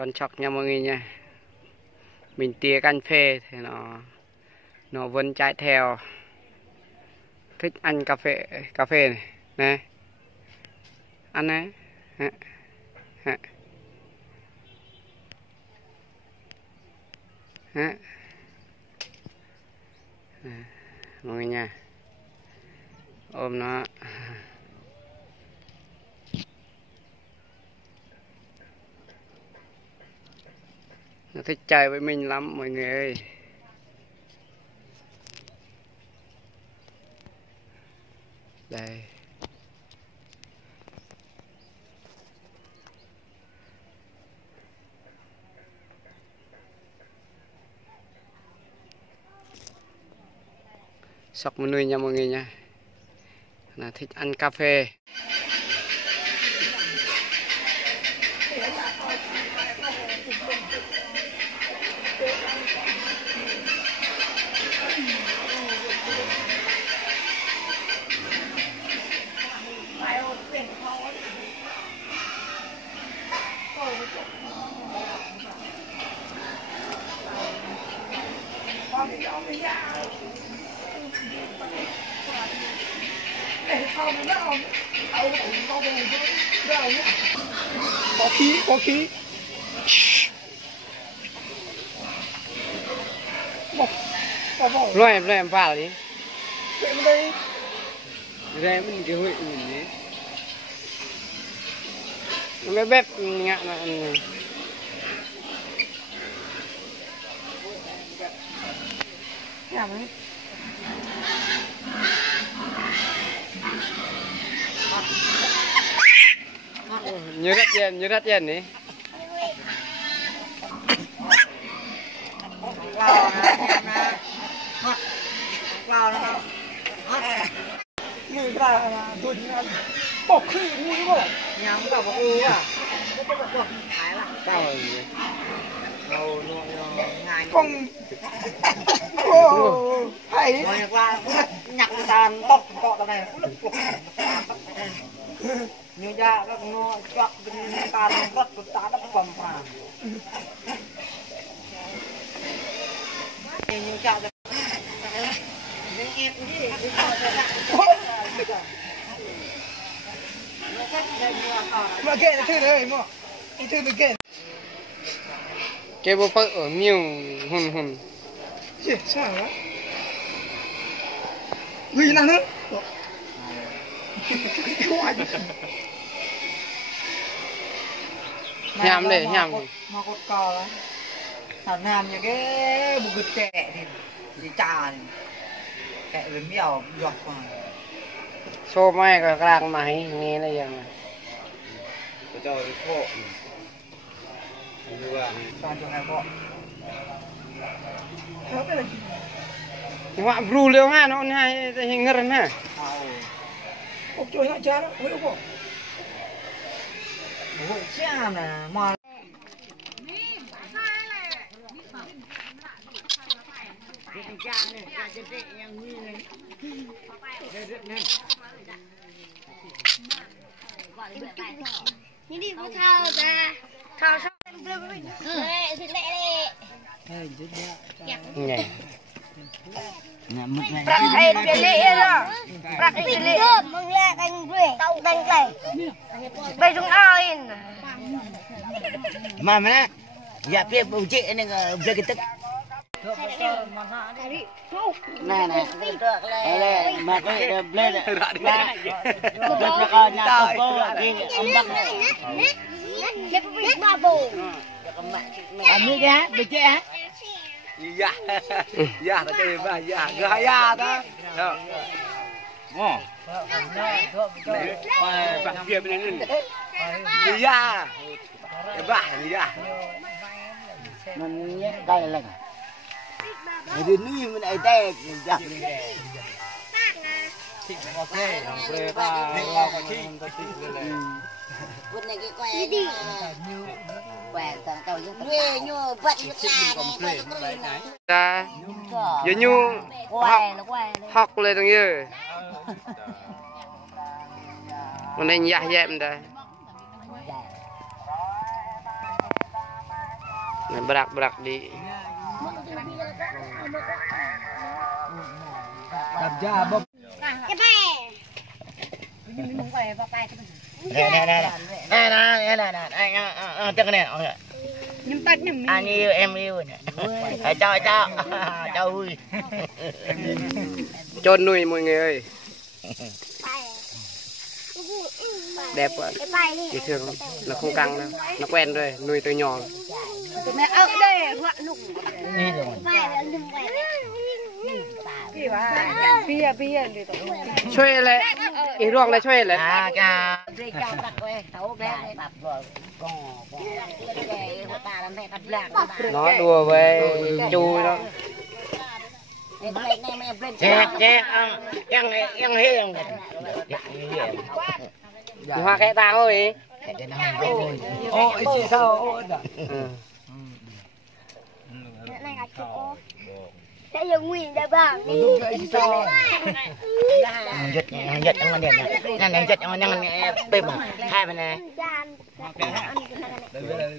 Con chọc nha mọi người nha. Mình tía cà phê thì nó vẫn chạy theo, thích ăn cà phê này nè, ăn này mọi người nha, ôm nó. Nó thích chơi với mình lắm mọi người ơi. Đây. Sọc một nuôi nha mọi người nha. Nó thích ăn cà phê. Có khí. Rồi em vào đi. Rồi mình cái huyện mình đấy. Nó bếp ngạn là làm đấy. Như rất dần đi. Người ta tôi bọc khí ngu quá. Nhắm vào bọc ư à. Thái là sao rồi? Đâu nó ngay. Không. Hay. Rồi qua nhặt tàn tóc cọ tao này. Như ra các nó chọc tàn rất ta đắp bầm phà. Như chào mà kệ là chơi đấy mà đi chơi được kệ cái bộ phận ở nhiều hùn gì sao đó người nào nữa nhảm để nhảm mà cột cò đó thằng làm những cái bụng gật kẹ thì trà kẹ với mèo giọt vào xô mai cả làng máy nghe này rằng cho cái khổ như vậy cho cái khổ họa bru liêu ha nó hai hình ngân ha ốc chơi nó chán đó ốc ốc ốc chán nè mà đi có thao ra thao xong thì lẹ nhảy Praktik pilih lah. Praktik pilih. Menglak kan gue. Tahu kan kan. Baju ain. Mana? Ya pia uji ini boleh kita. Nah, nah. Maka dia boleh. Kalau nyata kau lagi ambak. Dia pergi mabuk. Ambil dia, becek ah. dạ dạ ta chơi ba dạ gaya ta ngon bạc kia bên này dạ bạc dạ mình nhét đây là người đi nuôi mình ai tè dạ ok rồi ta lo cái chi bữa nay cái quay đi quay tao tao nuôi nuôi vật ta giờ nhu học lên thằng như mình nên dạ dạ mình đây mình berak đi đập ra bông nè cái này nhưng ta nhưng anh yêu em yêu nè cho vui chôn nuôi mọi người ơi đẹp quá dễ thương lắm. Nó không căng đâu, nó quen rồi, nuôi từ nhỏ. mẹ ở đây vợ nụngช่วยอะไรอีร่วงเลยช่วยอะไร nó đùa với chui đó che em hiền hoa cái tao thôi ô chị sao ô sẽ dùng nguyên để bằng đi giật trong đèn này giật trong đèn bìm hai bên này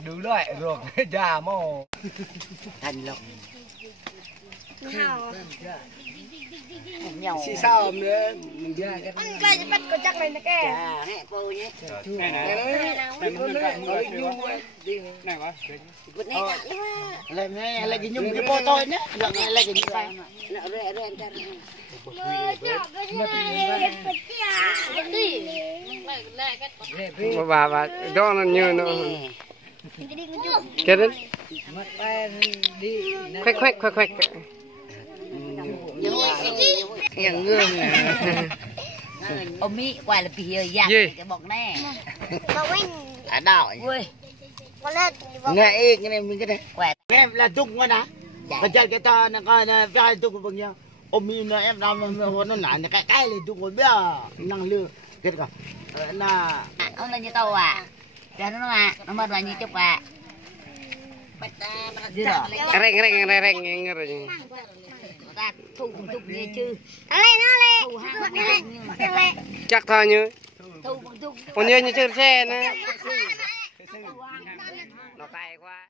đứng lại rồi già mồ thành lộc chị sao nữa mình ra cái ăn cái bắt có chắc lên cái là cái nhung cái bò tôi nhé là cái như vậy bà đó nó như nó cái đấy khoáchอย่างเงื่อนông mỹ quay là bị giặc cái bọc này à đỏ nghe cái này mình cái này em là tung quá đã và chơi cái to nó coi nó chơi tung bao nhiêu ông mỹ nó em làm nó nản cái là tung rồi bây giờ năng lượng cái cả là ông là như tàu à cho nó mà nó mất bao nhiêu chục à reng ta thu tục gì chứ chắc thôi như còn như chơi xe nữa nó cay quá